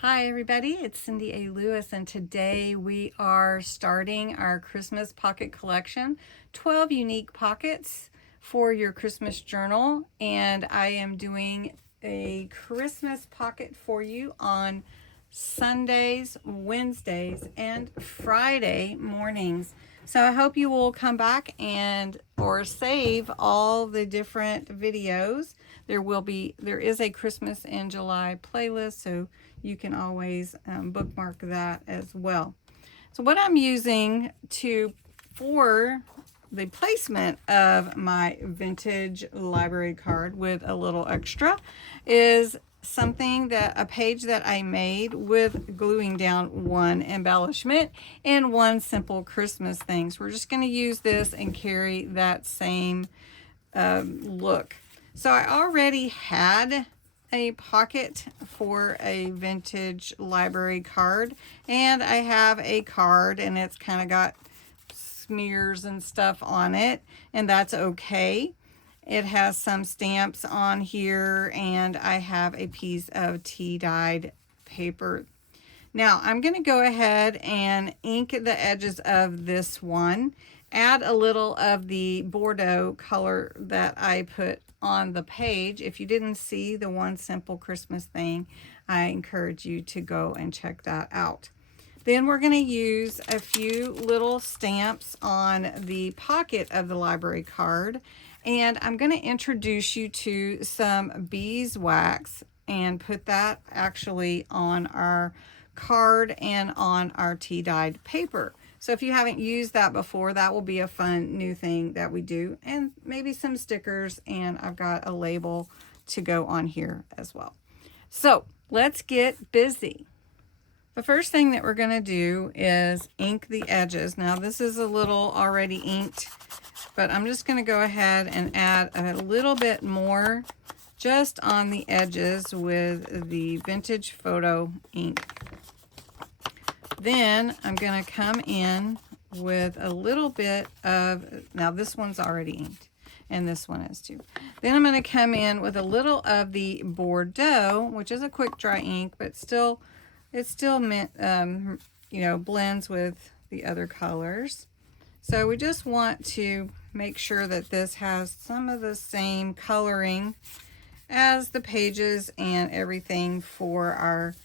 Hi everybody, it's Cindy A. Lewis, and today we are starting our Christmas pocket collection, 12 unique pockets for your Christmas journal, and I am doing a Christmas pocket for you on Sundays, Wednesdays, and Friday mornings. So I hope you will come back or save all the different videos. There is a Christmas in July playlist, so you can always bookmark that as well. So what I'm using for the placement of my vintage library card with a little extra is a page that I made with gluing down one embellishment and one simple Christmas thing. So we're just going to use this and carry that same look. So I already had a pocket for a vintage library card, and I have a card and it's kind of got smears and stuff on it, and that's okay. It has some stamps on here, and I have a piece of tea dyed paper. Now I'm going to go ahead and ink the edges of this one, add a little of the Bordeaux color that I put on the page. If you didn't see the one simple Christmas thing, I encourage you to go and check that out. Then we're going to use a few little stamps on the pocket of the library card, and I'm going to introduce you to some beeswax and put that actually on our card and on our tea dyed paper. So if you haven't used that before, that will be a fun new thing that we do, and maybe some stickers, and I've got a label to go on here as well. So let's get busy. The first thing that we're going to do is ink the edges. Now this is a little already inked, but I'm just going to go ahead and add a little bit more just on the edges with the vintage photo ink. Then I'm going to come in with a little bit of, now this one's already inked, and this one is too. Then I'm going to come in with a little of the Bordeaux, which is a quick dry ink, but it still blends with the other colors. So we just want to make sure that this has some of the same coloring as the pages and everything for our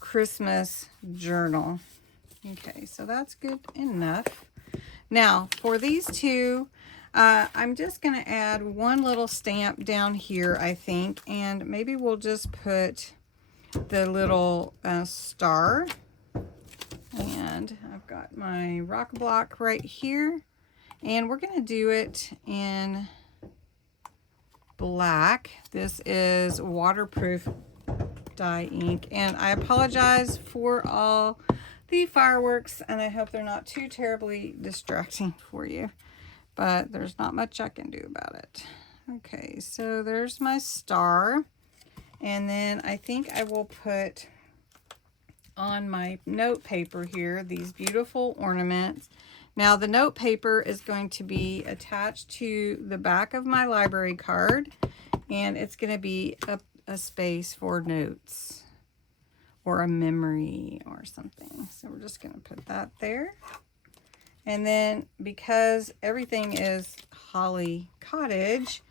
Christmas journal. Okay, so that's good enough. Now for these two, I'm just going to add one little stamp down here, I think, and maybe we'll just put the little star. And I've got my rock block right here, and we're going to do it in black. This is waterproof dye ink, and I apologize for all the fireworks, and I hope they're not too terribly distracting for you, but there's not much I can do about it. Okay, so there's my star, and then I think I will put on my note paper here these beautiful ornaments. Now the note paper is going to be attached to the back of my library card, and it's going to be a space for notes or a memory or something. So we're just going to put that there. And then because everything is Holly Cottage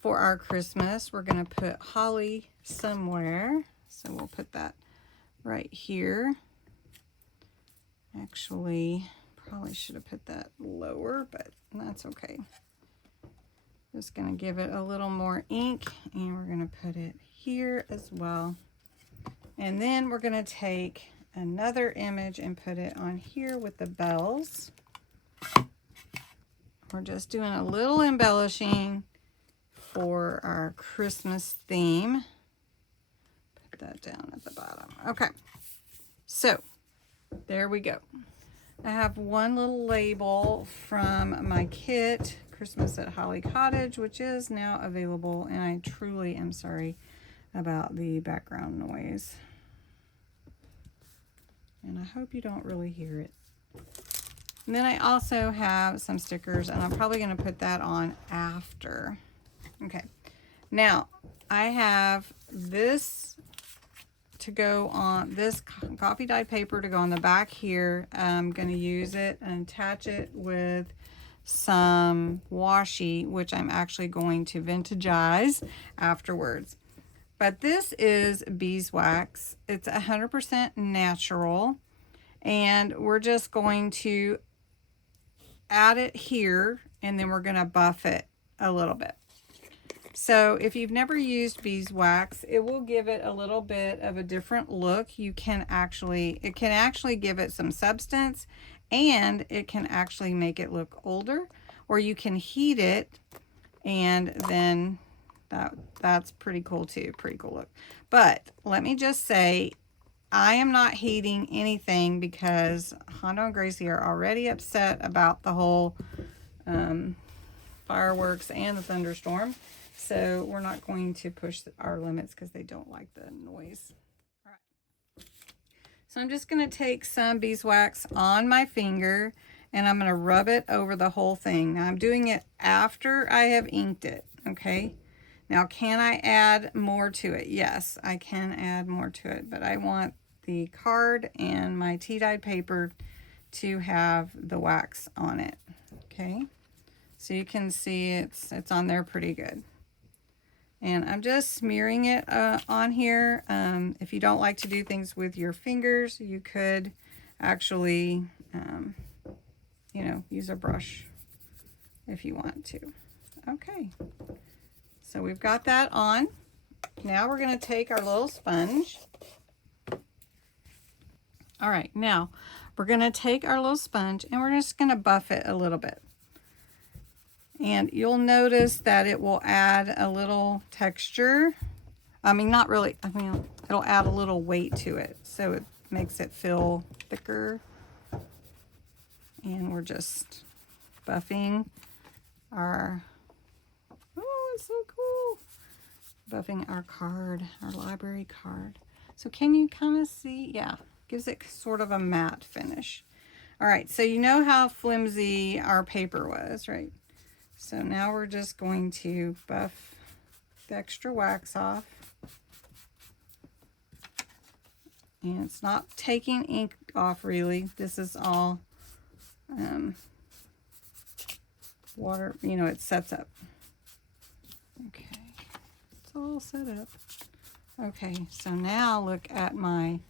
for our Christmas, we're going to put holly somewhere. So we'll put that right here. Actually, probably should have put that lower, but that's okay. Just going to give it a little more ink, and we're going to put it here as well. And then we're going to take another image and put it on here with the bells. We're just doing a little embellishing for our Christmas theme. Put that down at the bottom. Okay, so there we go. I have one little label from my kit, Christmas at Holly Cottage, which is now available, and I truly am sorry about the background noise. And I hope you don't really hear it. And then I also have some stickers, and I'm probably going to put that on after. Okay, now I have this to go on this coffee dyed paper to go on the back here. I'm going to use it and attach it with some washi, which I'm actually going to vintagize afterwards. But this is beeswax. It's 100% natural, and we're just going to add it here, and then we're going to buff it a little bit. So if you've never used beeswax, it will give it a little bit of a different look. It can actually give it some substance, and it can actually make it look older, or you can heat it, and then that's pretty cool too. Pretty cool look. But let me just say, I am not heating anything because Hondo and Gracie are already upset about the whole fireworks and the thunderstorm. So we're not going to push our limits because they don't like the noise. All right. So I'm just going to take some beeswax on my finger, and I'm going to rub it over the whole thing. Now I'm doing it after I have inked it, okay? Now, can I add more to it? Yes, I can add more to it, but I want the card and my tea-dyed paper to have the wax on it, okay? So you can see it's on there pretty good. And I'm just smearing it on here. If you don't like to do things with your fingers, you could actually, you know, use a brush if you want to. Okay, so we've got that on. Now we're going to take our little sponge. All right, now we're going to take our little sponge and we're just going to buff it a little bit. And you'll notice that it will add a little texture. I mean, not really, I mean, it'll add a little weight to it. So it makes it feel thicker. And we're just buffing our, oh, it's so cool. Buffing our card, our library card. So can you kind of see? Yeah, gives it sort of a matte finish. All right, so you know how flimsy our paper was, right? So now we're just going to buff the extra wax off. And it's not taking ink off really. This is all water, you know, it sets up. Okay, it's all set up. Okay, so now look at my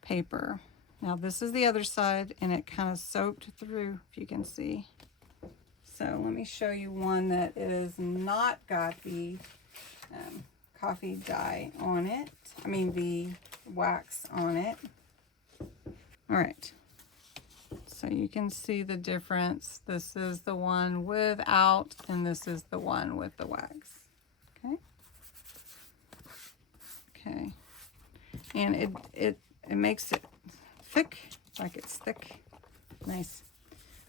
paper. Now this is the other side, and it kind of soaked through, if you can see. So let me show you one that is not got the coffee dye on it. I mean the wax on it. All right. So you can see the difference. This is the one without, and this is the one with the wax. Okay. Okay. And it makes it thick, like it's thick. Nice.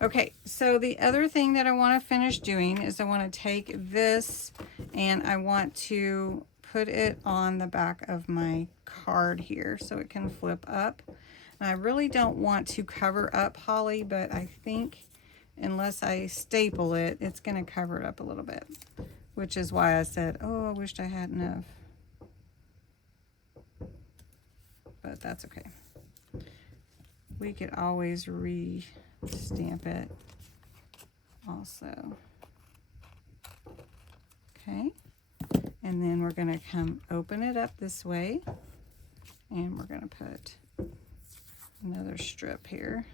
Okay, so the other thing that I want to finish doing is I want to take this and I want to put it on the back of my card here so it can flip up. And I really don't want to cover up Holly, but I think unless I staple it, it's going to cover it up a little bit, which is why I said, oh, I wished I had enough. But that's okay. We could always stamp it also. Okay, and then we're going to come open it up this way, and we're going to put another strip here.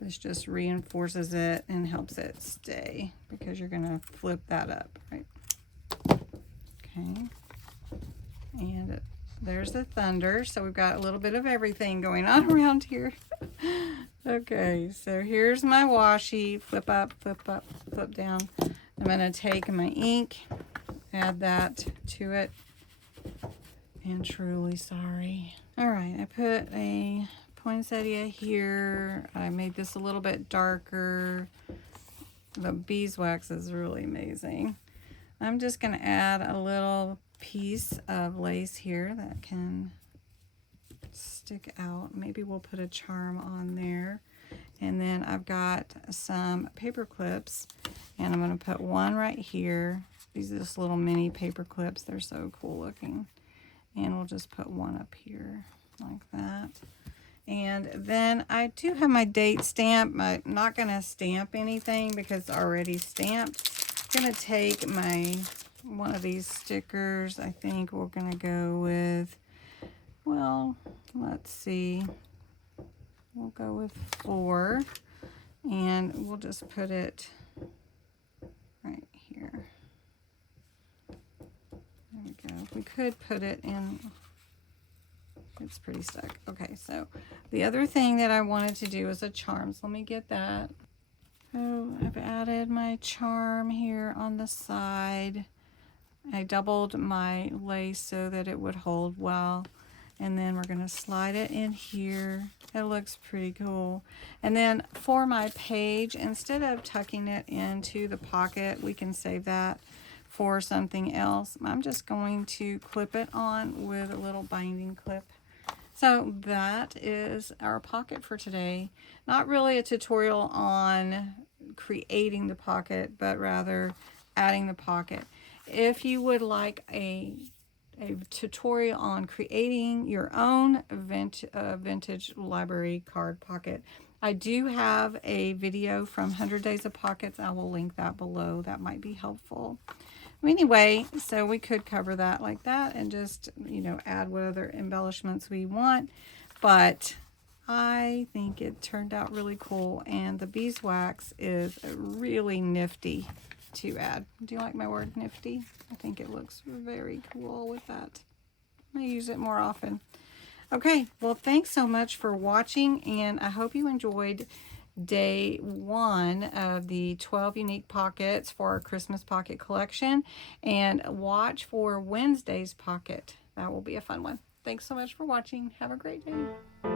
This just reinforces it and helps it stay because you're going to flip that up, right? Okay, and there's the thunder, so we've got a little bit of everything going on around here. Okay, so here's my washi. Flip up, flip down. I'm going to take my ink, add that to it, and truly sorry. All right, I put a poinsettia here. I made this a little bit darker. The beeswax is really amazing. I'm just going to add a little piece of lace here that can stick out. Maybe we'll put a charm on there. And then I've got some paper clips, and I'm going to put one right here. These are just little mini paper clips. They're so cool looking. And we'll just put one up here like that. And then I do have my date stamp. I'm not going to stamp anything because it's already stamped. I'm going to take one of these stickers. I think we're going to go with, well, let's see. We'll go with 4. And we'll just put it right here. There we go. We could put it in. It's pretty stuck. Okay, so the other thing that I wanted to do is a charm. So let me get that. So I've added my charm here on the side. I doubled my lace so that it would hold well. And then we're going to slide it in here. It looks pretty cool. And then for my page, instead of tucking it into the pocket, we can save that for something else. I'm just going to clip it on with a little binding clip. So that is our pocket for today. Not really a tutorial on creating the pocket, but rather adding the pocket. If you would like a tutorial on creating your own vintage library card pocket, I do have a video from 100 Days of Pockets. I will link that below. That might be helpful. Anyway, so we could cover that like that and just, you know, add what other embellishments we want. But I think it turned out really cool, and the beeswax is really nifty to add. Do you like my word nifty? I think it looks very cool with that. I use it more often. Okay, well, thanks so much for watching, and I hope you enjoyed day 1 of the 12 unique pockets for our Christmas pocket collection, and watch for Wednesday's pocket. That will be a fun one. Thanks so much for watching. Have a great day.